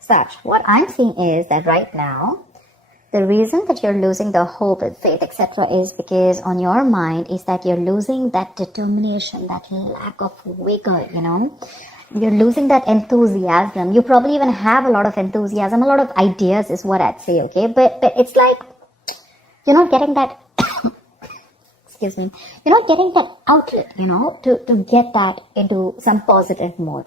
Sag, what I'm seeing is that right now, the reason that you're losing the hope and faith, etc., is because on your mind is that you're losing that determination, that lack of vigor, You're losing that enthusiasm. You probably even have a lot of enthusiasm, a lot of ideas is what I'd say, okay? But it's like you're not getting that, excuse me, you're not getting that outlet, to get that into some positive mode.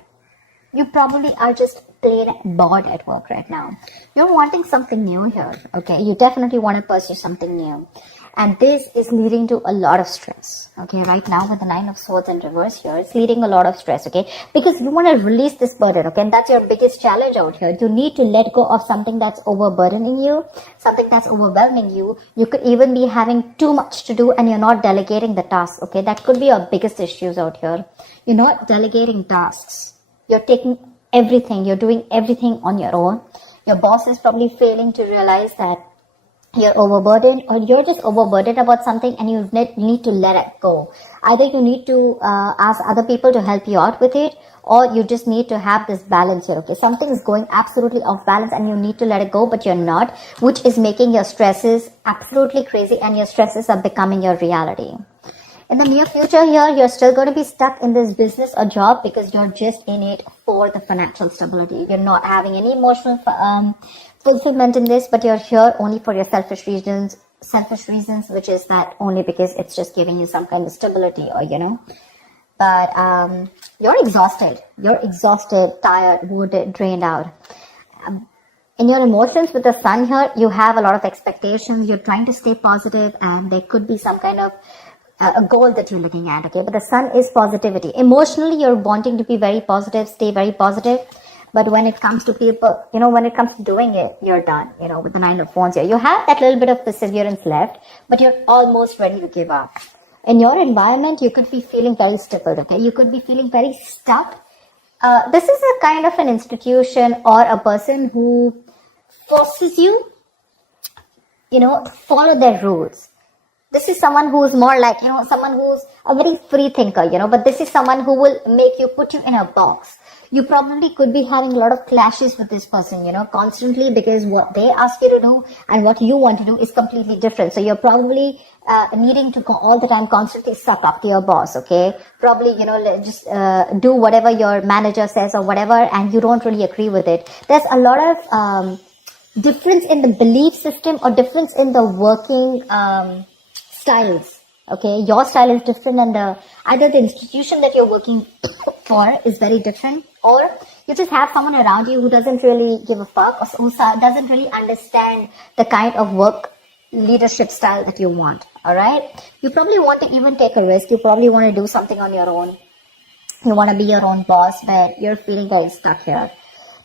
You probably are just plain bored at work right now. You're wanting something new here, okay? You definitely want to pursue something new. And this is leading to a lot of stress, okay? Right now with the 9 of Swords in reverse here, it's leading a lot of stress, okay? Because you want to release this burden, okay? And that's your biggest challenge out here. You need to let go of something that's overburdening you, something that's overwhelming you. You could even be having too much to do and you're not delegating the tasks, okay? That could be your biggest issues out here. You're not delegating tasks. You're taking everything. You're doing everything on your own. Your boss is probably failing to realize that you're overburdened, or you're just overburdened about something and you need to let it go. Either you need to ask other people to help you out with it, or you just need to have this balance here, okay? Something is going absolutely off balance and you need to let it go, but you're not, which is making your stresses absolutely crazy and your stresses are becoming your reality. In the near future here, you're still going to be stuck in this business or job because you're just in it for the financial stability. You're not having any emotional fulfillment in this, but you're here only for your selfish reasons, which is that only because it's just giving you some kind of stability, or but you're exhausted, tired, wounded, drained out. In your emotions with the sun here, you have a lot of expectations. You're trying to stay positive and there could be some kind of a goal that you're looking at, okay? But the sun is positivity. Emotionally, you're wanting to be very positive, stay very positive. But when it comes to people, when it comes to doing it, you're done, with the 9 of Wands here. You have that little bit of perseverance left, but you're almost ready to give up. In your environment, you could be feeling very stifled, okay? You could be feeling very stuck. This is a kind of an institution or a person who forces you, to follow their rules. This is someone who's more like, someone who's a very free thinker, but this is someone who will put you in a box. You probably could be having a lot of clashes with this person, constantly, because what they ask you to do and what you want to do is completely different. So you're probably needing to all the time constantly suck up to your boss, okay? Probably, just do whatever your manager says or whatever, and you don't really agree with it. There's a lot of difference in the belief system or difference in the working styles, okay? Your style is different and either the institution that you're working for is very different, or you just have someone around you who doesn't really give a fuck, or who doesn't really understand the kind of work leadership style that you want, alright? You probably want to even take a risk. You probably want to do something on your own. You want to be your own boss, but you're feeling very stuck here.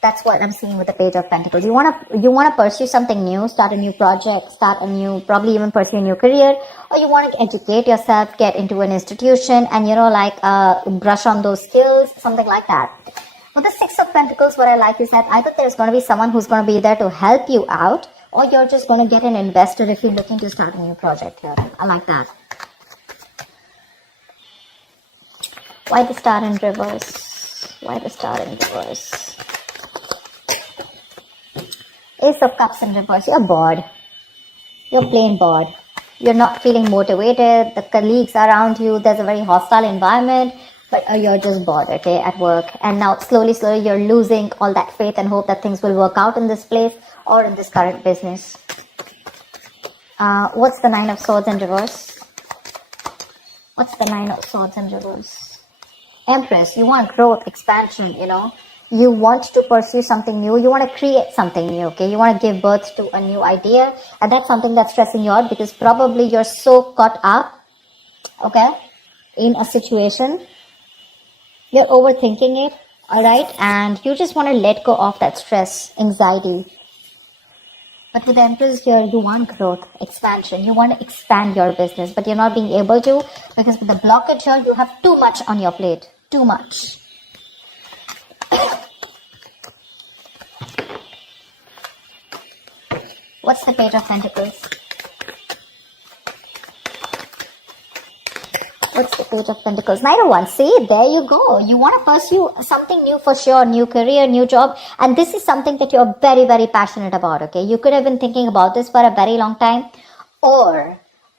That's what I'm seeing with the Page of Pentacles. You want to pursue something new, start a new project, probably even pursue a new career, or you want to educate yourself, get into an institution, and brush on those skills, something like that. With the 6 of Pentacles, what I like is that either there's going to be someone who's going to be there to help you out, or you're just going to get an investor if you're looking to start a new project here. I like that. Why the Star in reverse? Why the Star in reverse? Ace of Cups in reverse. You're bored. You're plain bored. You're not feeling motivated. The colleagues around you, there's a very hostile environment, but you're just bored, okay, at work. And now slowly, you're losing all that faith and hope that things will work out in this place or in this current business. What's the 9 of Swords in reverse? What's the 9 of Swords in reverse? Empress, you want growth, expansion, You want to pursue something new. You want to create something new, okay? You want to give birth to a new idea. And that's something that's stressing you out because probably you're so caught up, okay, in a situation. You're overthinking it, alright? And you just want to let go of that stress, anxiety. But with the Empress here, you want growth, expansion. You want to expand your business, but you're not being able to because with the blockage here, you have too much on your plate. Too much. What's the Page of Pentacles? What's the Page of Pentacles? Knight of Wands. See, there you go. You want to pursue something new for sure. New career, new job. And this is something that you're very, very passionate about, okay? You could have been thinking about this for a very long time. Or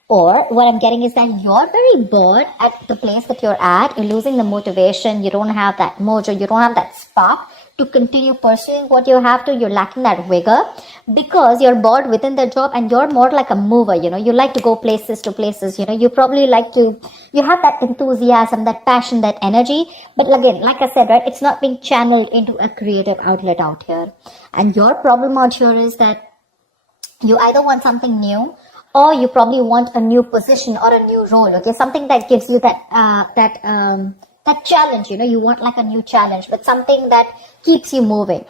what I'm getting is that you're very bored at the place that you're at. You're losing the motivation. You don't have that mojo. You don't have that spark to continue pursuing what you have to. You're lacking that vigor because you're bored within the job, and you're more like a mover. You like to go places to places. You probably you have that enthusiasm, that passion, that energy. But again, like I said, right, it's not being channeled into a creative outlet out here. And your problem out here is that you either want something new, or you probably want a new position or a new role, okay? Something that gives you that challenge, you want like a new challenge, but something that keeps you moving.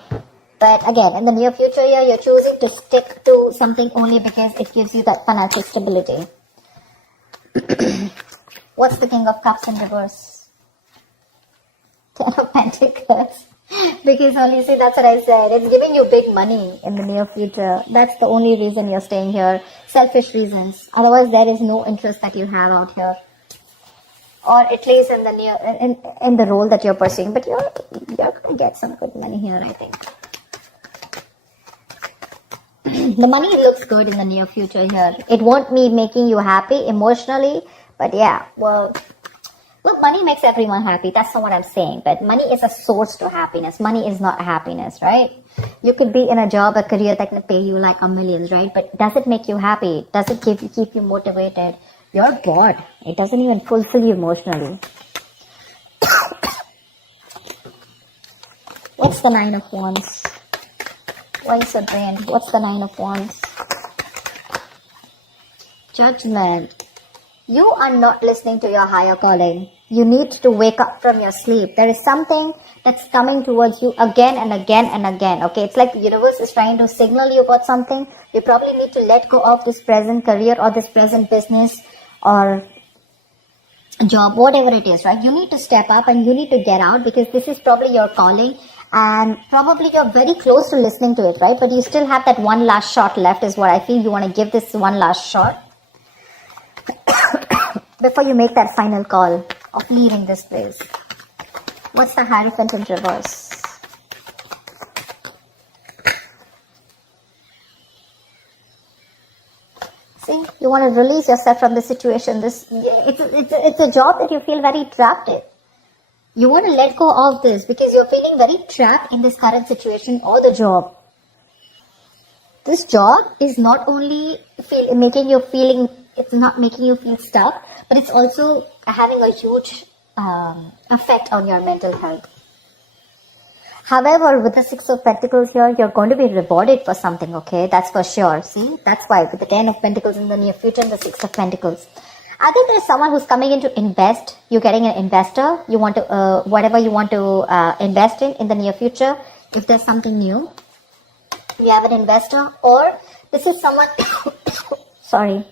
But again, in the near future here, you're choosing to stick to something only because it gives you that financial stability. What's the King of Cups in reverse? Ten of Pentacles. Because only, see, that's what I said. It's giving you big money in the near future. That's the only reason you're staying here. Selfish reasons. Otherwise, there is no interest that you have out here. Or at least in the in the role that you're pursuing. But you're going to get some good money here, I think. The money looks good in the near future here. It won't be making you happy emotionally. But yeah, well, look, money makes everyone happy. That's not what I'm saying. But money is a source to happiness. Money is not happiness, right? You could be in a job, a career that can pay you like a millions, right? But does it make you happy? Does it keep you motivated? You're bored. It doesn't even fulfill you emotionally. What's the Nine of Wands? Why is it drained? What's the Nine of Wands? Judgment. You are not listening to your higher calling. You need to wake up from your sleep. There is something that's coming towards you again and again and again. Okay, it's like the universe is trying to signal you about something. You probably need to let go of this present career or this present business or job, whatever it is, right? You need to step up and you need to get out because this is probably your calling. And probably you're very close to listening to it, right? But you still have that one last shot left is what I feel. You want to give this one last shot before you make that final call of leaving this place. What's the Hierophant in reverse? See, you want to release yourself from the situation. It's a job that you feel very trapped in. You want to let go of this because you're feeling very trapped in this current situation or the job. This job is not only making you feel stuck, but it's also having a huge effect on your mental health. However, with the Six of Pentacles here, you're going to be rewarded for something, okay? That's for sure. See, that's why with the Ten of Pentacles in the near future and the Six of Pentacles. I think there's someone who's coming in to invest. You're getting an investor. You want to, whatever you want to invest in the near future. If there's something new, you have an investor, or this is someone, sorry.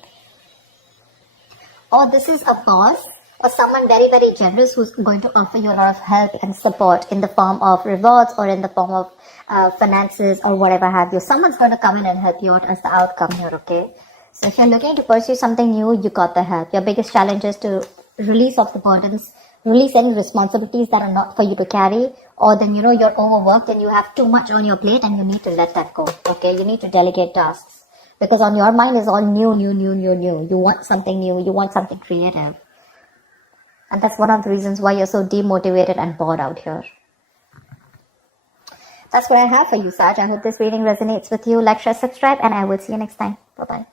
Or this is a boss or someone very, very generous who's going to offer you a lot of help and support in the form of rewards or in the form of finances or whatever have you. Someone's going to come in and help you out as the outcome here, okay? So if you're looking to pursue something new, you got the help. Your biggest challenge is to release off the burdens, release any responsibilities that are not for you to carry, or then, you're overworked and you have too much on your plate and you need to let that go, okay? You need to delegate tasks. Because on your mind is all new. You want something new. You want something creative. And that's one of the reasons why you're so demotivated and bored out here. That's what I have for you, Sag. I hope this reading resonates with you. Like, share, subscribe, and I will see you next time. Bye-bye.